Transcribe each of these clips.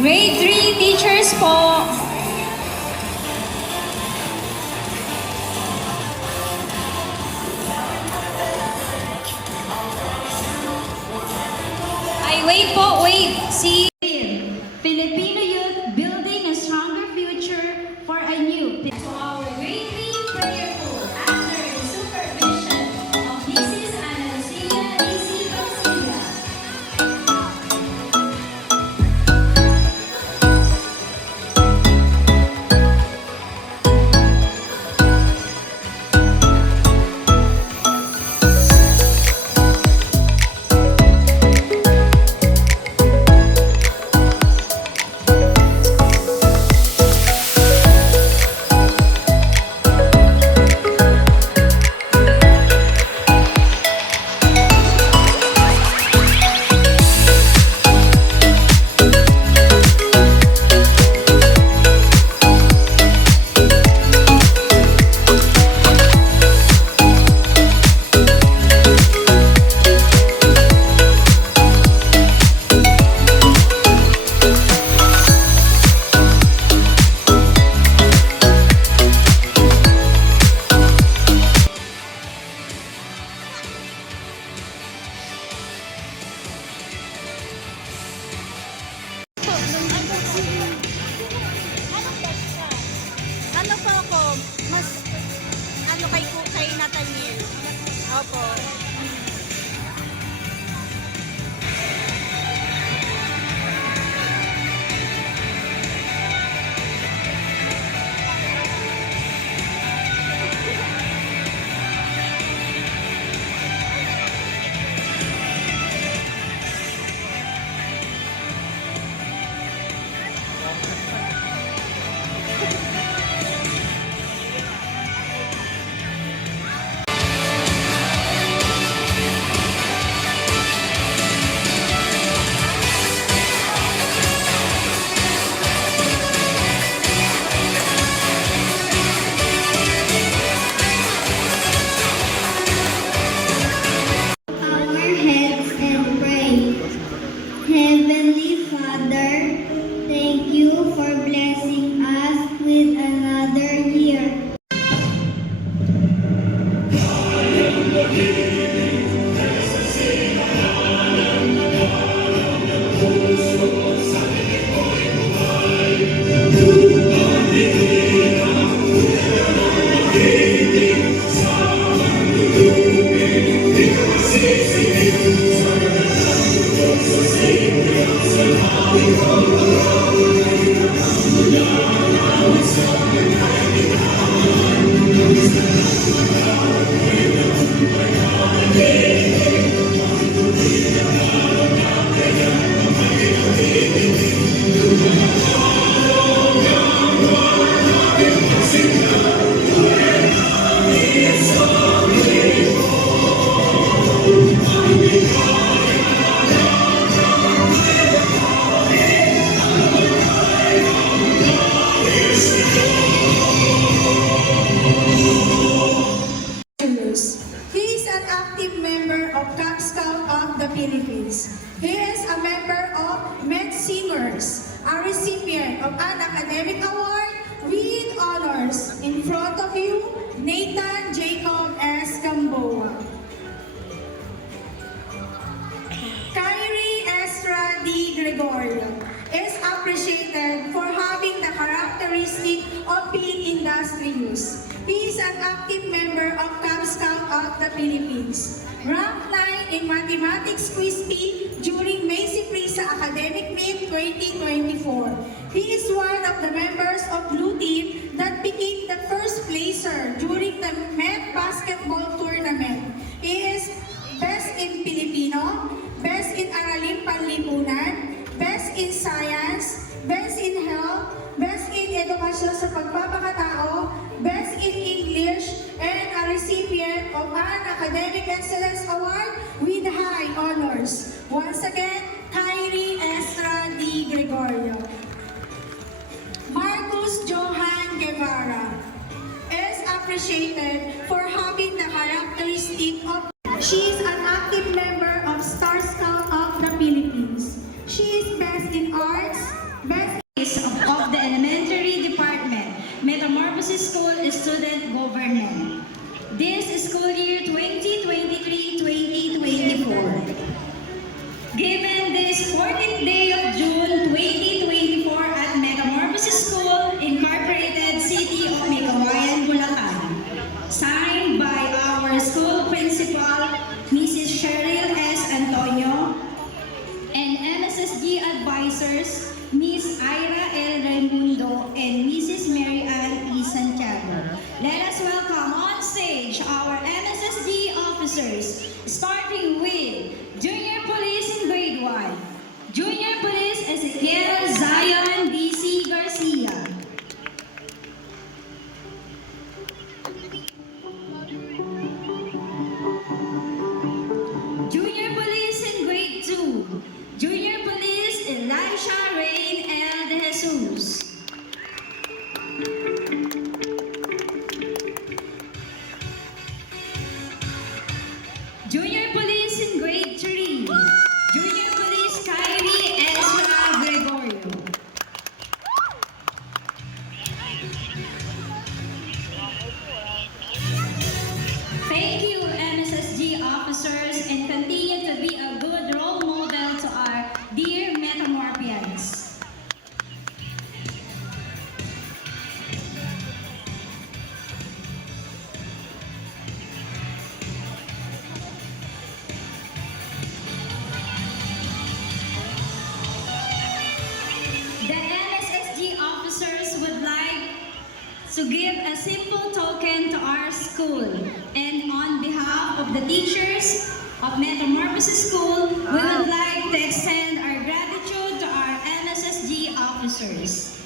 Grade 3 teachers po. Ay, wait po, wait. Si Filipino youth building a stronger future for a new. So our grade 3 prayer pool under the supervision of Mrs. Ana Lucia Lisi Consilia. Ano po ako, mas ano kay Nathaniel. Opo. Our heads and pray. Heavenly Father, thank you for blessing us with another year. He is an active member of Cub Scout of the Philippines. He is a member of Med Singers, a recipient of an academic award with honors. In front of you, Nathan Jacob S. Gamboa. Kyrie Estra D. Gregorio is appreciated for having the characteristic of being industrious. He is an active member of Cub Scout of the Philippines. Ranked 9 in Mathematics Quiz P during Macy Prisa Academic Meet 2024. He is one of the members of Blue Team that became the first placer during the Met Basketball Tournament. He is Best in Filipino, Best in Araling Panlipunan, Best in Science, Best in Health, Best in Edukasyon sa Pagpapakatao, Best in English, and a recipient of an Academic Excellence Award with high honors. Once again, Kyrie Estra D. Gregorio. Marcus Johan Guevara is appreciated for having the characteristic of she is an active member of Star Scout of the Philippines. She is best in arts, best government. This school year 2023-2024. Given this 14th day of June 2024 at Metamorphosis School, Incorporated, City of Mikawayan, Bulacan. Signed by our school principal, Mrs. Cheryl S. Antonio, and MSSG advisors, Ms. Ira L. Raimundo and Mrs. Mary Ann E. Santiago. Let us welcome on stage our MSSG officers, starting with Junior Police in Grade 1. Junior Police Ezekiel Zion D.C. Garcia. Junior Police in Grade 2. Junior Police Elisha Rain L. De Jesus. Junior Police in Grade 3. Junior Police Kyrie Ezra Gregorio. Thank you, MSSG officers, and continue to be a good role model to our dear Metamorphians. The MSSG officers would like to give a simple token to our school. And on behalf of the teachers of Metamorphosis School, we would like to extend our gratitude to our MSSG officers.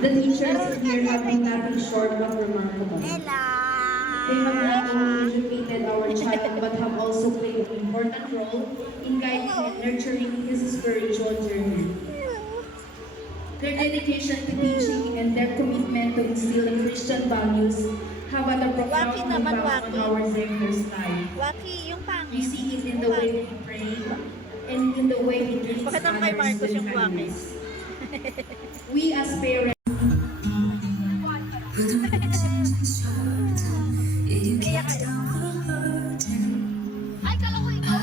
The teachers here have been nothing short of remarkable. They have not only educated our child but have also played an important role in guiding and nurturing his spiritual journey. Their dedication to teaching and their commitment to instilling Christian values have had a profound Waki naman, impact on Waki. our Xavier's life. Waki, yung We pangit. see it in the way we pray and in the way we treat Bakit ang kay others Marcos with yung Waki? kindness. We as parents Ay, kala ko ikaw.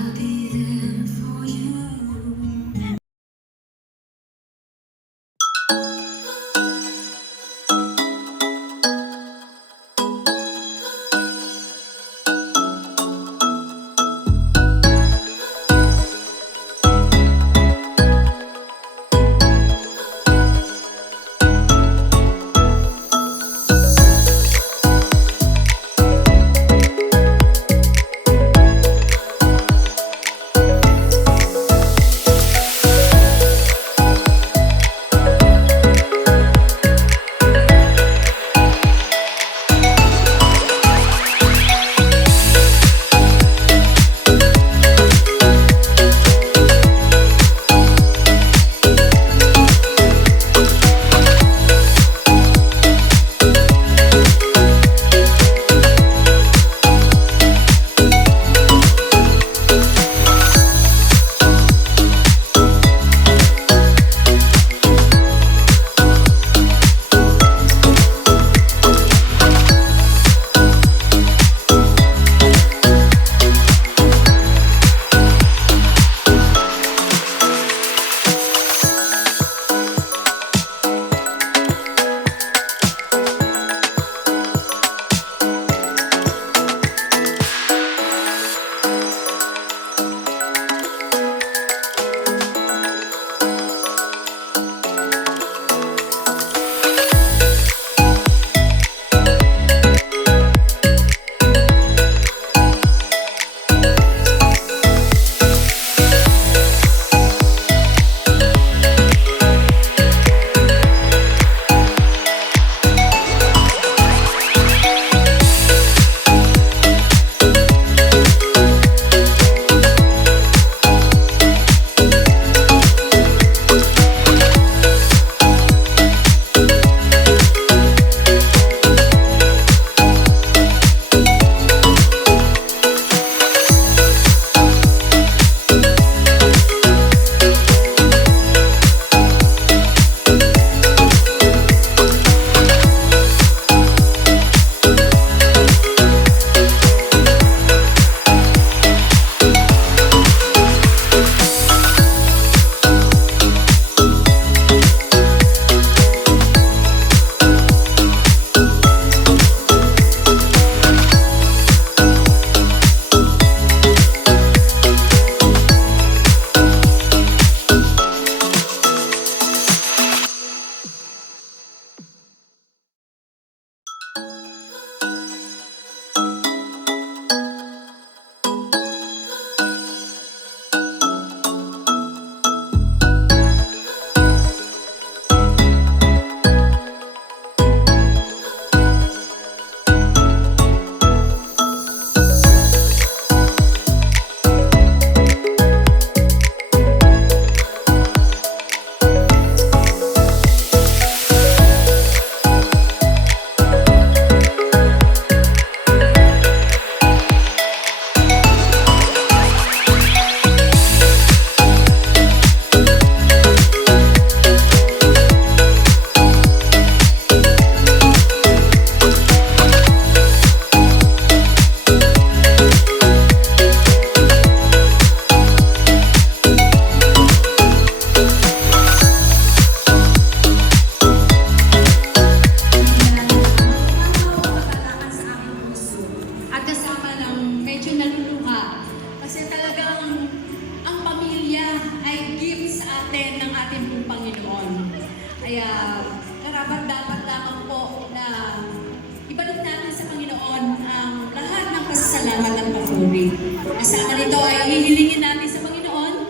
Kasama nito ay hihilingin natin sa Panginoon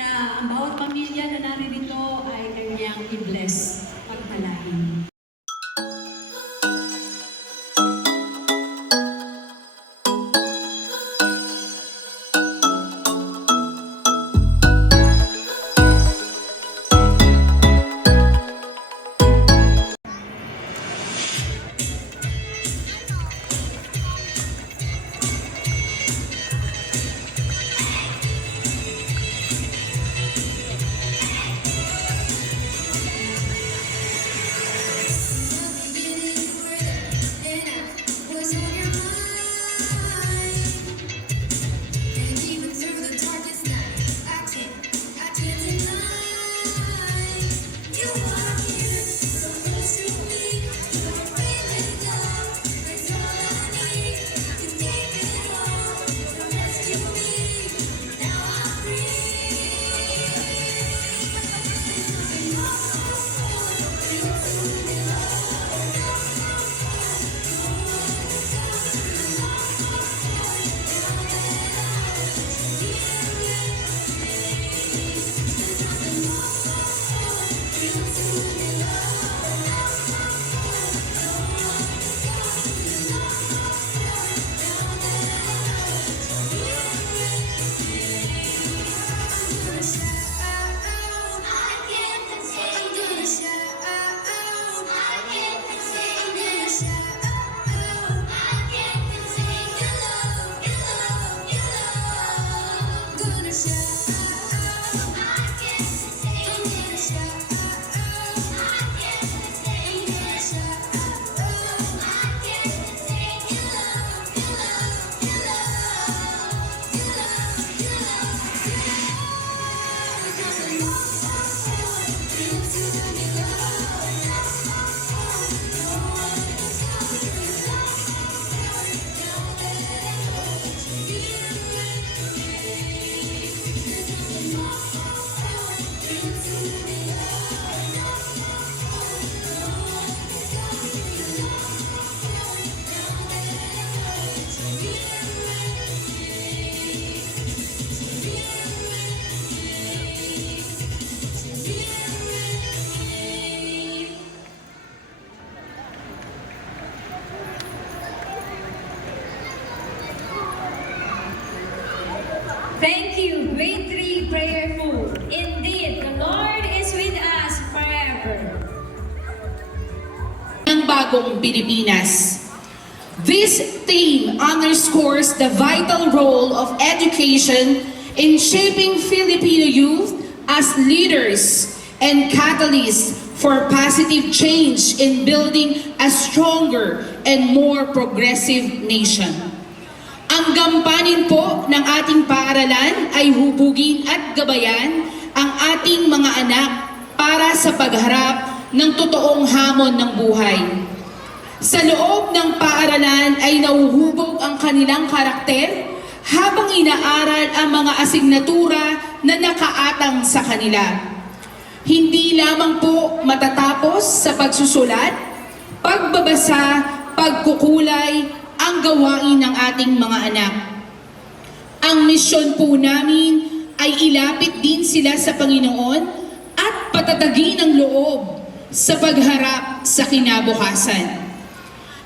na ang bawat pamilya na naririto ay kanyang i-bless, pagpalain. Thank you, grade 3 prayerful. Indeed, the Lord is with us forever. Ng bagong Pilipinas. This theme underscores the vital role of education in shaping Filipino youth as leaders and catalysts for positive change in building a stronger and more progressive nation. Ang gampanin po ng ating paaralan ay hubugin at gabayan ang ating mga anak para sa pagharap ng totoong hamon ng buhay. Sa loob ng paaralan ay nauhubog ang kanilang karakter habang inaaral ang mga asignatura na nakaatang sa kanila. Hindi lamang po matatapos sa pagsusulat, pagbabasa, pagkukulay, ang gawain ng ating mga anak. Ang misyon po namin ay ilapit din sila sa Panginoon at patatagin ang loob sa pagharap sa kinabukasan.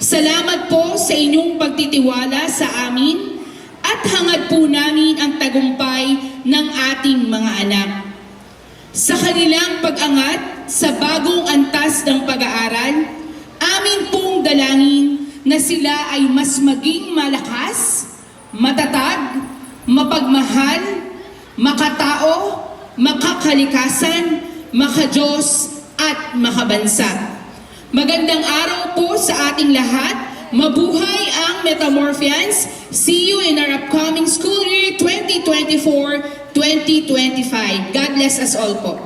Salamat po sa inyong pagtitiwala sa amin at hangad po namin ang tagumpay ng ating mga anak. Sa kanilang pag-angat sa bagong antas ng pag-aaral, amin pong dalangin na sila ay mas maging malakas, matatag, mapagmahal, makatao, makakalikasan, makadiyos at makabansa. Magandang araw po sa ating lahat. Mabuhay ang Metamorphians. See you in our upcoming school year 2024-2025. God bless us all po.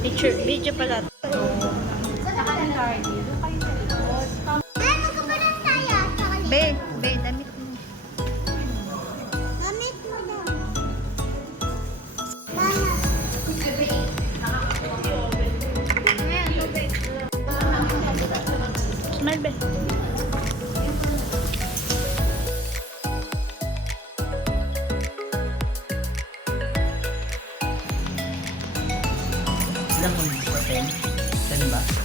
Picture, video pala. Be, damit mo. Damit mo daw. Smile, be. Ilang kung hotel? Saan ba?